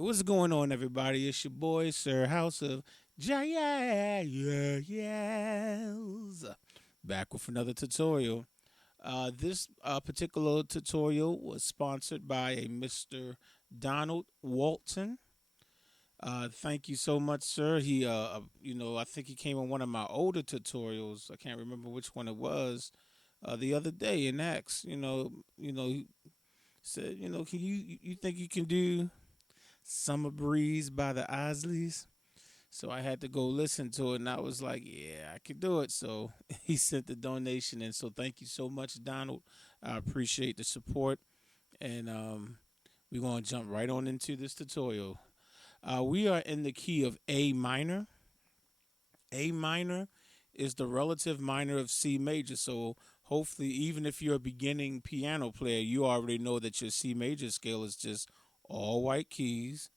What's going on, everybody? It's your boy, Sir House of Giles. Back with another tutorial. This particular tutorial was sponsored by a Mr. Donald Walton. Thank you so much, sir. I think he came on one of my older tutorials. I can't remember which one it was. The other day and asked, he said, can you think you can do Summer Breeze by the Isleys? So I had to go listen to it, and I was like, yeah, I could do it. So he sent the donation, and so thank you so much, Donald. I appreciate the support, and we're going to jump right on into this tutorial. We are in the key of A minor. A minor is the relative minor of C major. So hopefully, even if you're a beginning piano player, you already know that your C major scale is just all white keys.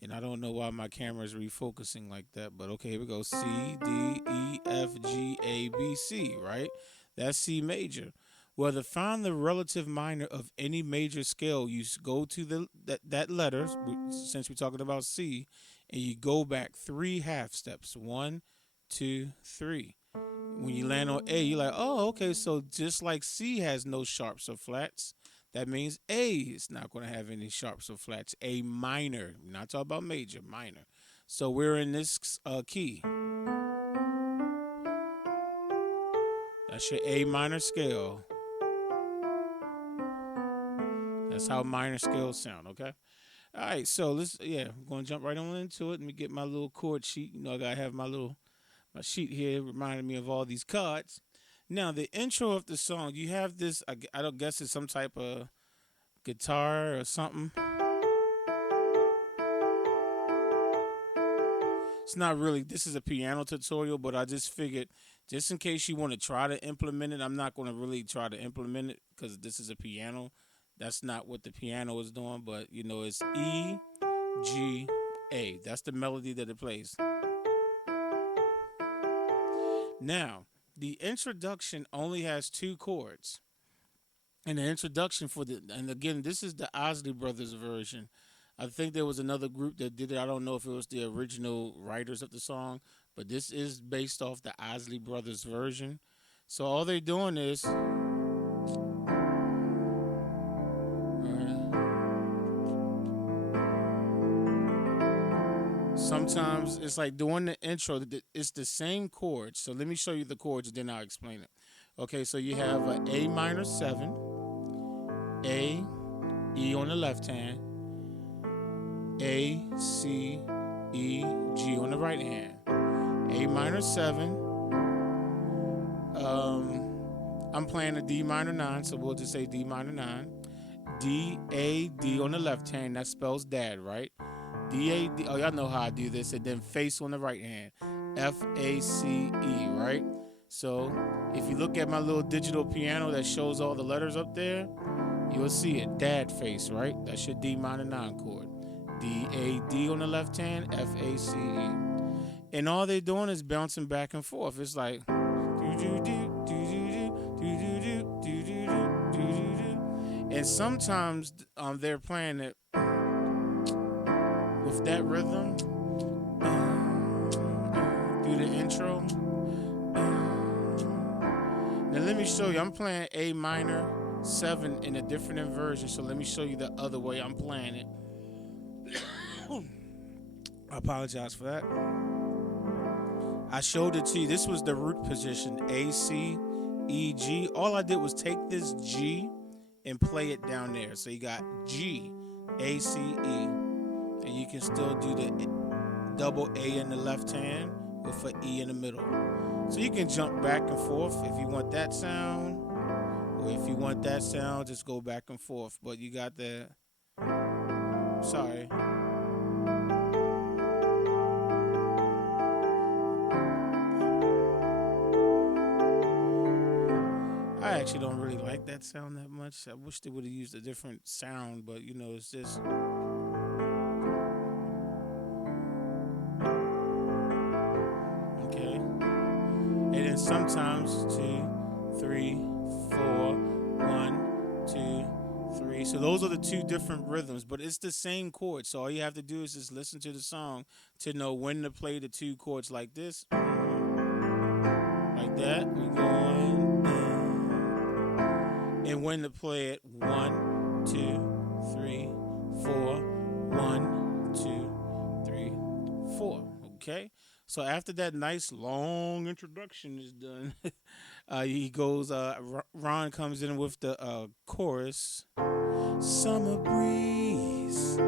And I don't know why my camera is refocusing like that, but okay, here we go. C, D, E, F, G, A, B, C, right? That's C major. Well, to find the relative minor of any major scale, you go to that letter, since we're talking about C, and you go back 3 half steps. 1, 2, 3. When you land on A, you're like, oh, okay, so just like C has no sharps or flats, that means A is not going to have any sharps or flats. A minor. We're not talking about major, minor. So we're in this key. That's your A minor scale. That's how minor scales sound, okay? All right, so I'm going to jump right on into it. Let me get my little chord sheet. I got to have my sheet here reminding me of all these cards. Now, the intro of the song, you have this, I don't guess it's some type of guitar or something. It's not really, this is a piano tutorial, but I just figured, just in case you want to try to implement it, I'm not going to really try to implement it because this is a piano. That's not what the piano is doing, but it's E, G, A. That's the melody that it plays. Now, the introduction only has 2 chords. And the introduction and again, this is the Isley Brothers version. I think there was another group that did it. I don't know if it was the original writers of the song, but this is based off the Isley Brothers version. So all they're doing is sometimes it's like doing the intro. It's the same chords. So let me show you the chords, then I'll explain it. Okay, so you have a A minor 7, A, E on the left hand, A, C, E, G on the right hand. A minor 7. I'm playing a D minor 9, so we'll just say D minor 9. D, A, D on the left hand. That spells dad, right? D, A, D. Oh, y'all know how I do this. And then face on the right hand. F, A, C, E, right? So if you look at my little digital piano that shows all the letters up there, you'll see it. Dad face, right? That's your D minor 9 chord. D, A, D on the left hand, F, A, C, E. And all they're doing is bouncing back and forth. It's like and sometimes they're playing it with that rhythm through the intro. Now let me show you. I'm playing A minor 7 in a different inversion, so let me show you the other way I'm playing it. I apologize for that. I showed it to you. This was the root position, A, C, E, G. All I did was take this G and play it down there. So you got G, A, C, E. And you can still do the double A in the left hand with an E in the middle. So you can jump back and forth if you want that sound. Or if you want that sound, just go back and forth. But you got that. Sorry. I actually don't really like that sound that much. I wish they would have used a different sound, but it's just. Okay. And then sometimes 2, 3, 4, 1, 2, 3. So those are the two different rhythms, but it's the same chord. So all you have to do is just listen to the song to know when to play the two chords like this, like that. We going and when to play it 1, 2, 3, 4. 1, 2, 3, 4. Okay. So after that nice long introduction is done, he goes. Ron comes in with the chorus. Summer breeze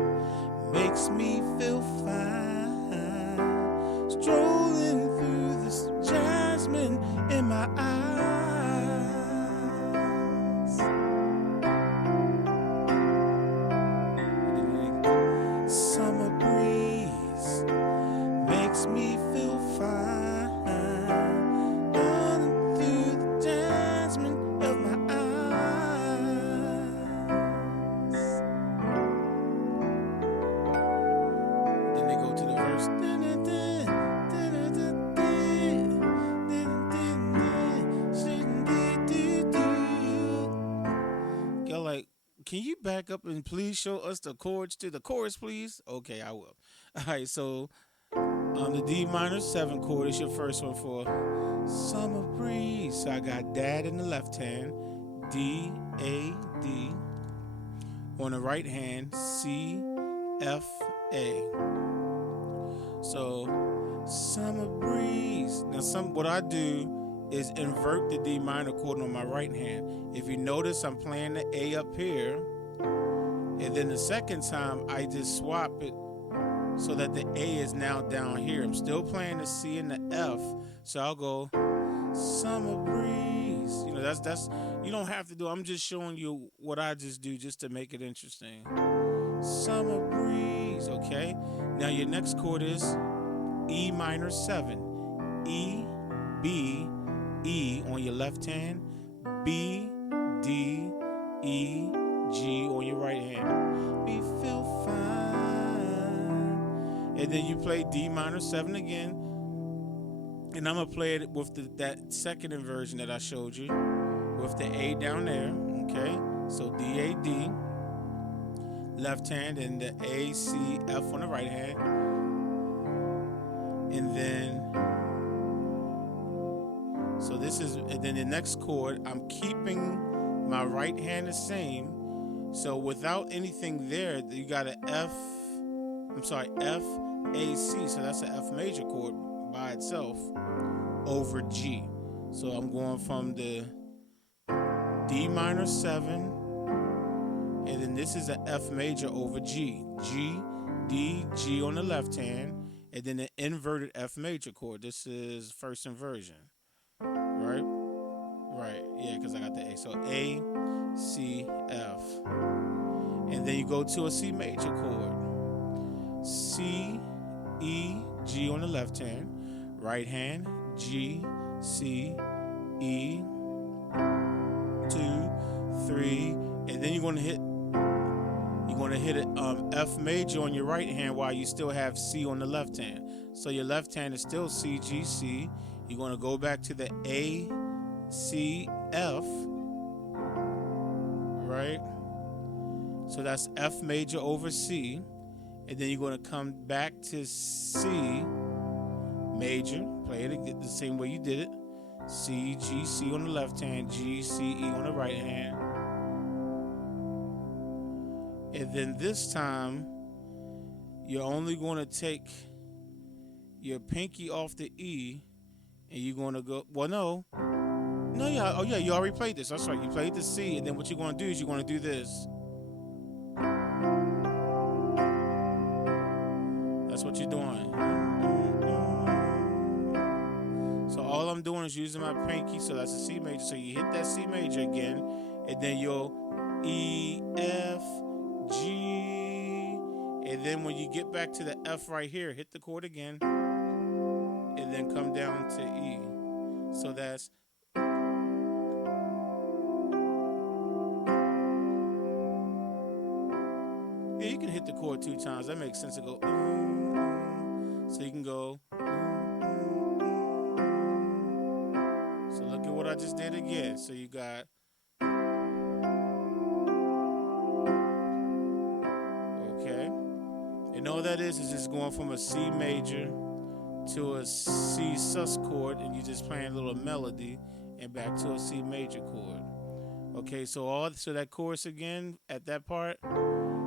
makes me feel fine, strolling through this jasmine in my eyes. Summer breeze makes me feel fine, running through the jasmine of my eyes. Then they go to the verse. You're like, can you back up and please show us the chords to the chorus, please? Okay, I will. All right, so the D minor 7 chord is your first one for Summer Breeze. So I got Dad in the left hand, D, A, D. On the right hand, C, F, A. So Summer Breeze. Now what I do is invert the D minor chord on my right hand. If you notice, I'm playing the A up here, and then the second time I just swap it so that the A is now down here. I'm still playing the C and the F, so I'll go Summer Breeze. You know, that's you don't have to do. I'm just showing you what I just do just to make it interesting. Summer Breeze, okay? Now your next chord is E minor 7. E, B, E on your left hand, B, D, E, G on your right hand. We feel fine. And then you play D minor 7 again. And I'm going to play it with that second inversion that I showed you, with the A down there, okay? So D, A, D, left hand, and the A, C, F on the right hand. And then, so this is, and then the next chord, I'm keeping my right hand the same. So without anything there, you got an F, F, A, C. So that's an F major chord by itself over G. So I'm going from the D minor 7, and then this is an F major over G. G, D, G on the left hand, and then the inverted F major chord. This is first inversion. Right? Right. Yeah, because I got the A. So A, C, F. And then you go to a C major chord. C, E, G on the left hand. Right hand, G, C, E, 2, 3. And then you're going to hit it F major on your right hand while you still have C on the left hand. So your left hand is still C, G, C. You're going to go back to the A, C, F, right? So that's F major over C. And then you're going to come back to C major. Play it the same way you did it. C, G, C on the left hand, G, C, E on the right hand. And then this time, you're only going to take your pinky off the E, and you're going to go, well, no, yeah, oh yeah, you already played this. That's right, you played the C, and then what you're going to do is you're going to do this. That's what you're doing. So all I'm doing is using my pinky, so that's a C major. So you hit that C major again, and then you'll E, F, G, and then when you get back to the F right here, hit the chord again, and then come down to E. So that's yeah, you can hit the chord 2 times. That makes sense to go. So you can go. So look at what I just did again. So you got. And all that is just going from a C major to a C sus chord, and you just playing a little melody, and back to a C major chord. Okay, so that chorus again at that part.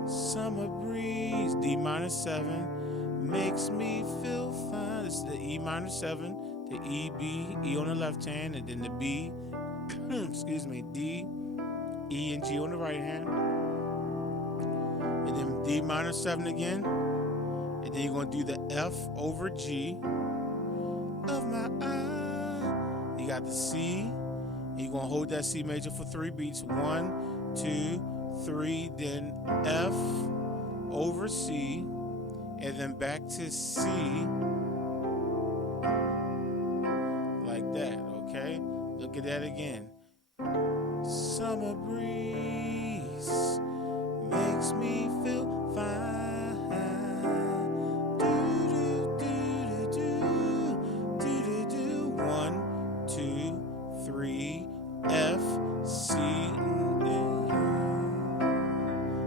Summer breeze, D minor 7, makes me feel fine. It's the E minor 7, the E, B, E on the left hand, and then the B, excuse me, D, E, and G on the right hand. And then D minor 7 again. And then you're going to do the F over G of my eye. You got the C. You're going to hold that C major for 3 beats. 1, 2, 3, then F over C, and then back to C, like that, okay? Look at that again. Summer breeze makes me feel fine. Do, do, do, do, do, do, do. 1, 2, 3, F, C,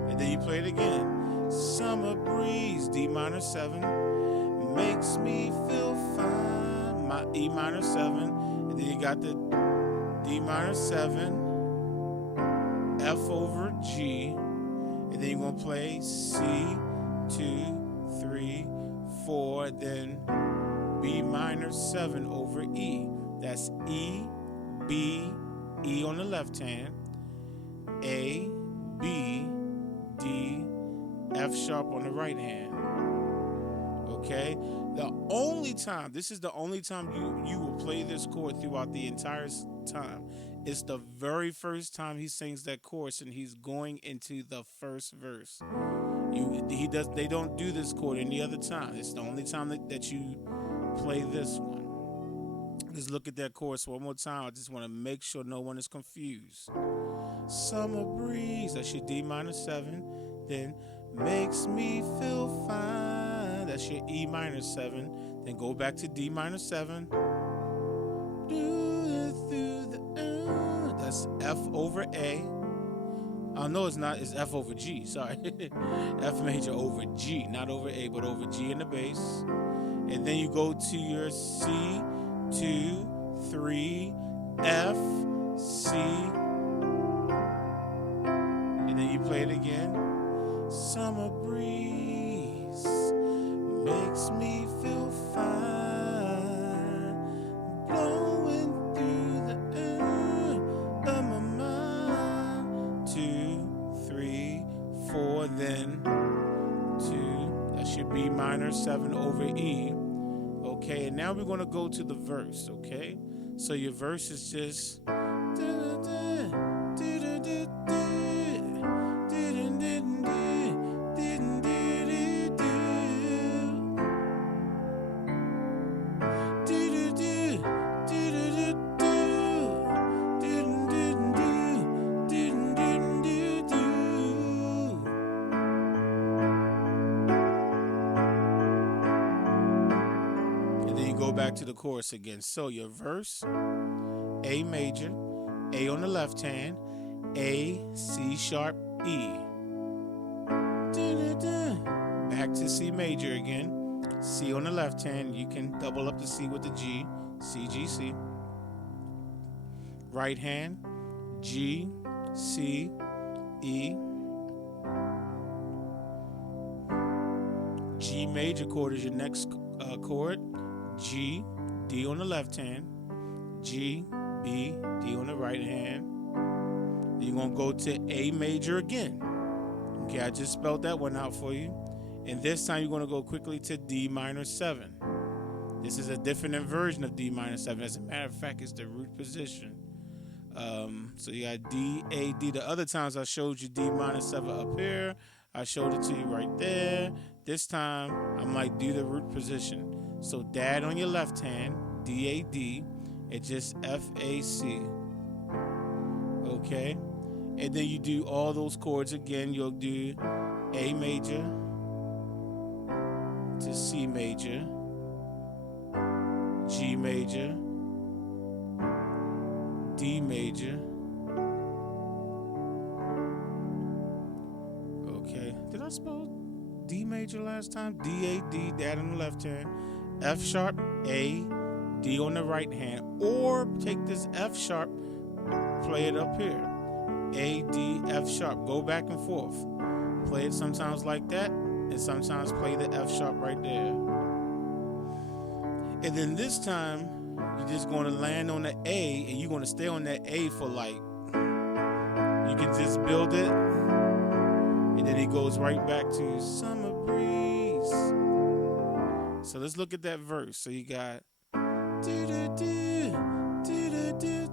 and then you play it again. Summer breeze, D minor 7, makes me feel fine. My E minor 7, and then you got the D minor 7, F over G, and then you're gonna play C, 2, 3, 4, then B minor 7 over E. That's E, B, E on the left hand, A, B, D, F sharp on the right hand. Okay? This is the only time you will play this chord throughout the entire time. It's the very first time he sings that chorus, and he's going into the first verse. They don't do this chord any other time. It's the only time that you play this one. Just look at that chorus one more time. I just want to make sure no one is confused. Summer breeze, that's your D minor 7, then makes me feel fine. That's your E minor 7. Then go back to D minor 7. That's F over A. Oh, no, it's not. It's F over G. Sorry. F major over G. Not over A, but over G in the bass. And then you go to your C, 2, 3, F, C. And then you play it again. Summer breeze makes me feel fine, blowing through the air of my mind. 2, 3, 4, then 2. That should be minor 7 over E. Okay, and now we're going to go to the verse, okay? So your verse is just back to the chorus again. So your verse, A major, A on the left hand, A, C sharp, E. Back to C major again, C on the left hand. You can double up the C with the G, C, G, C. Right hand, G, C, E. G major chord is your next chord. G, D on the left hand, G, B, D on the right hand. Then you're going to go to A major again. Okay, I just spelled that one out for you. And this time you're going to go quickly to D minor 7. This is a different version of D minor 7. As a matter of fact, it's the root position. So you got D, A, D. The other times I showed you D minor 7 up here. I showed it to you right there. This time I might do the root position. So dad on your left hand, D-A-D, it's just F-A-C. Okay? And then you do all those chords again. You'll do A major to C major, G major, D major. Okay. Did I spell D major last time? D, A, D, that on the left hand. F sharp, A, D on the right hand. Or take this F sharp, play it up here. A, D, F sharp. Go back and forth. Play it sometimes like that, and sometimes play the F sharp right there. And then this time, you're just going to land on the A, and you're going to stay on that A for like, you can just build it, and then it goes right back to summer breeze. So let's look at that verse. So you got do-do-do, do-do-do-do,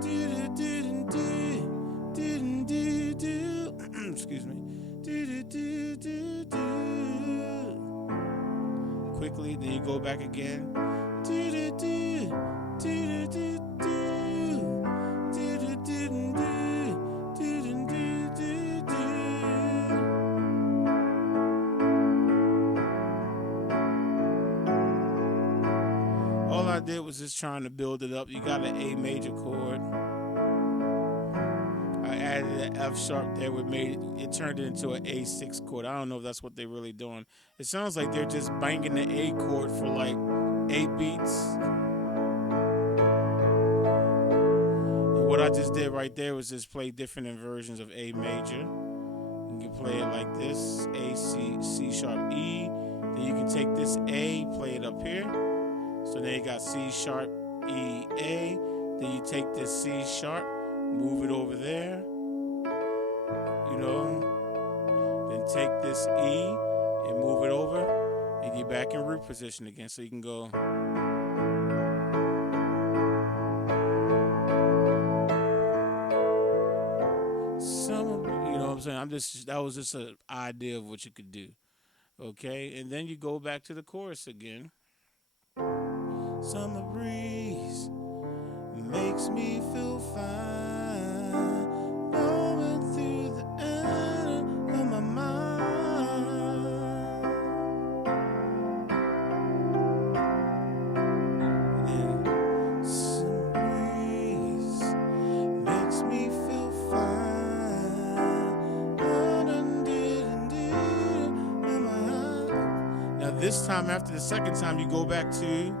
do-do-do-do, do-do-do-do. Excuse me. Do-do-do-do-do. Quickly, then you go back again. Do-do-do, do-do-do-do, do-do-do-do, do-do-do-do-do. All I did was just trying to build it up. You got an A major chord. I added an F sharp there, it turned it into an A6 chord. I don't know if that's what they're really doing. It sounds like they're just banging the A chord for like 8 beats. And what I just did right there was just play different inversions of A major. You can play it like this, A, C, C sharp, E. Then you can take this A, play it up here. So then you got C sharp, E, A. Then you take this C sharp, move it over there, then take this E and move it over, and you're back in root position again. So you can go. You know what I'm saying? That was just an idea of what you could do. Okay, and then you go back to the chorus again. Summer breeze makes me feel fine, blowing through the air of my mind. Then some breeze makes me feel fine, in my heart. Now this time, after the second time, you go back to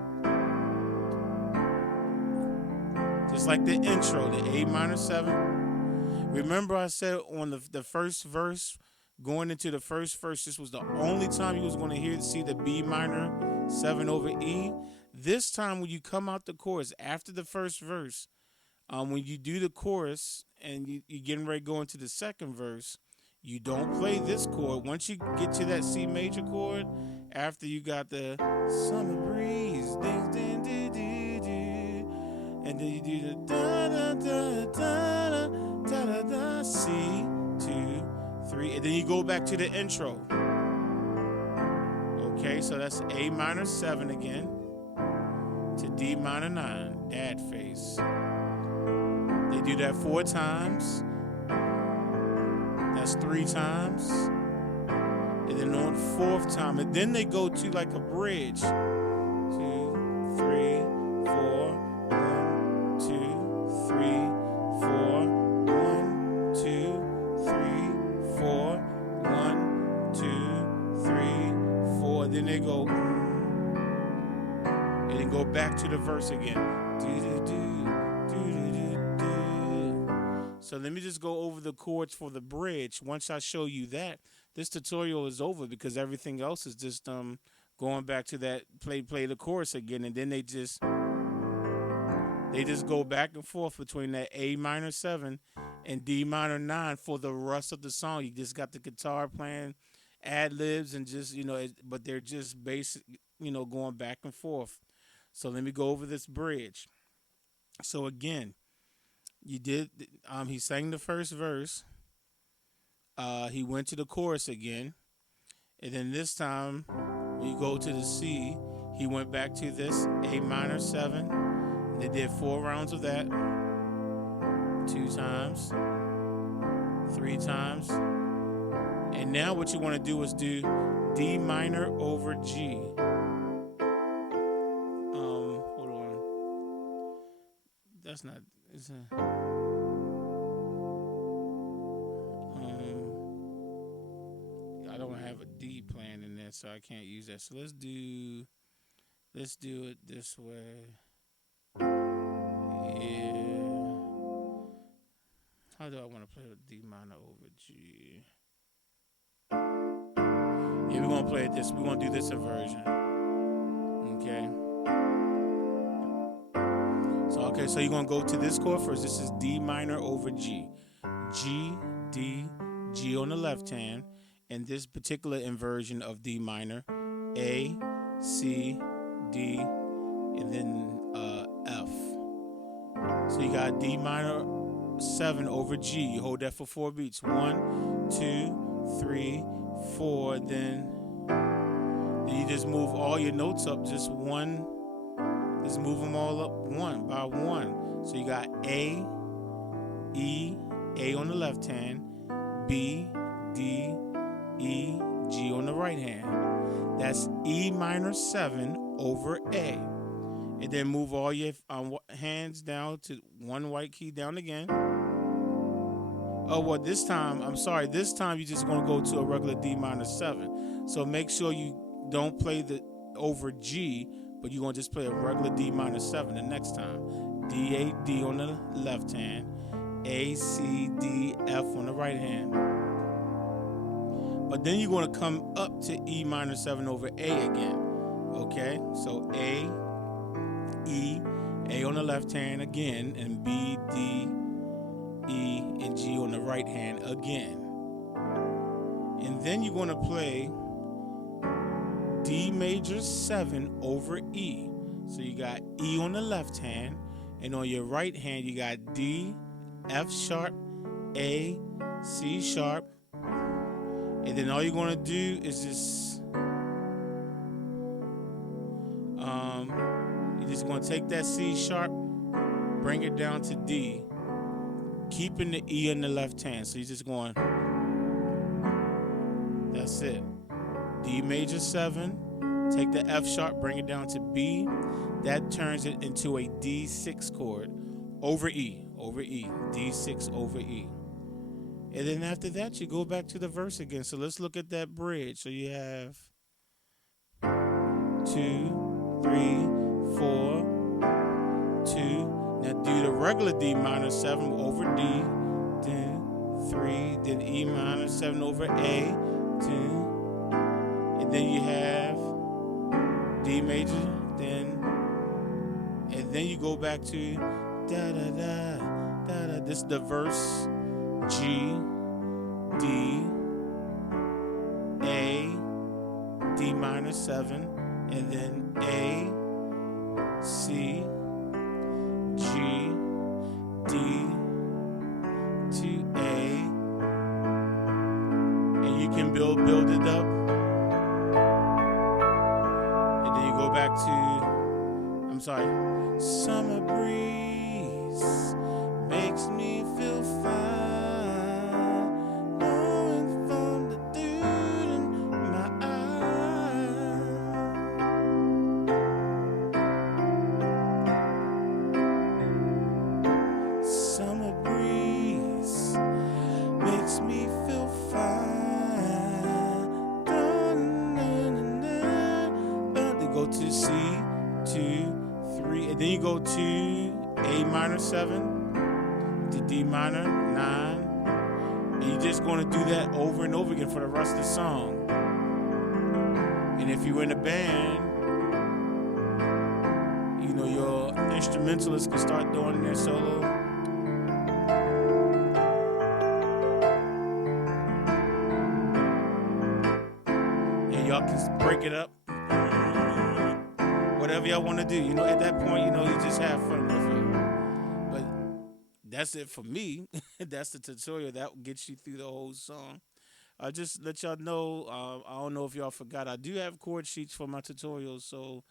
just like the intro, the A minor 7. Remember I said on the first verse, going into the first verse, this was the only time you was going to see the B minor 7 over E. This time when you come out the chorus, after the first verse, when you do the chorus and you're getting ready to go into the second verse, you don't play this chord. Once you get to that C major chord, after you got the summer breeze, ding, ding, ding, ding, ding, and then you do the da da da da da da da, C, 2, 3, and then you go back to the intro. Okay, so that's A minor 7 again to D minor 9, dad face. They do that 4 times. That's 3 times. And then on the 4th time, and then they go to like a bridge. 2, 3, 4. 1, 2, 3, 4. 1, 2, 3, 4. 1, 2, 3, 4. Then they go, and then go back to the verse again. So let me just go over the chords for the bridge. Once I show you that, this tutorial is over because everything else is just going back to that play the chorus again, and then they just go back and forth between that A minor 7 and D minor 9 for the rest of the song. You just got the guitar playing ad libs and just but they're just basic, going back and forth. So let me go over this bridge. So again, he sang the first verse. He went to the chorus again. And then this time, when you go to the C, he went back to this A minor 7. They did 4 rounds of that. 2 times. 3 times. And now what you want to do is do D minor over G. Hold on. That's not... It's a, a D playing in there, so I can't use that. So let's do it this way. Yeah. How do I want to play with D minor over G? Yeah, we're gonna play it this. We're gonna do this inversion. Okay. So you're gonna go to this chord first. This is D minor over G. G, D, G on the left hand. In this particular inversion of D minor, A, C, D, and then F. So you got D minor 7 over G. You hold that for 4 beats. 1, 2, 3, 4. Then you just move all your notes up just one. Just move them all up one by one. So you got A, E, A on the left hand, B, D, E, G on the right hand. That's E minor 7 over A. And then move all your hands down to one white key down again. Oh, well, this time you're just going to go to a regular D minor 7. So make sure you don't play the over G, but you're going to just play a regular D minor 7 the next time. D, A, D on the left hand, A, C, D, F on the right hand. But then you're going to come up to E minor 7 over A again. Okay? So A, E, A on the left hand again, and B, D, E, and G on the right hand again. And then you're going to play D major 7 over E. So you got E on the left hand, and on your right hand you got D, F sharp, A, C sharp. And then all you're going to do is just you're just going to take that C sharp, bring it down to D, keeping the E in the left hand. So you're just going, that's it. D major 7, take the F sharp, bring it down to B. That turns it into a D6 chord over E, D6 over E. And then after that, you go back to the verse again. So let's look at that bridge. So you have 2, 3, 4, 2. Now do the regular D minor 7 over D, then 3, then E minor 7 over A, 2. And then you have D major, and then you go back to da da da da da. This is the verse. G, D, A, D minor 7, and then A, C, G, D, to A, and you can build it up. Back to, summer breeze makes me feel fine, blowing from the dude in my eye. Summer breeze makes me feel fine. Go to C, 2, 3, and then you go to A minor 7, to D minor 9, and you're just going to do that over and over again for the rest of the song. And if you're in a band, you know, your instrumentalists can start doing their solo. And y'all can break it up. Whatever y'all want to do, at that point, you just have fun with it. But that's it for me. That's the tutorial that gets you through the whole song. Just let y'all know, I don't know if y'all forgot, I do have chord sheets for my tutorials. So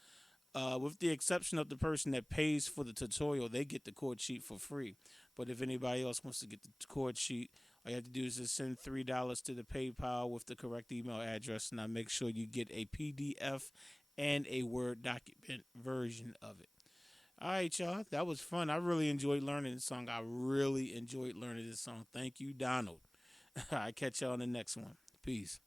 with the exception of the person that pays for the tutorial, they get the chord sheet for free. But if anybody else wants to get the chord sheet, all you have to do is just send $3 to the PayPal with the correct email address, and I'll make sure you get a PDF and a Word document version of it. All right, y'all. That was fun. I really enjoyed learning this song. Thank you, Donald. I'll catch y'all on the next one. Peace.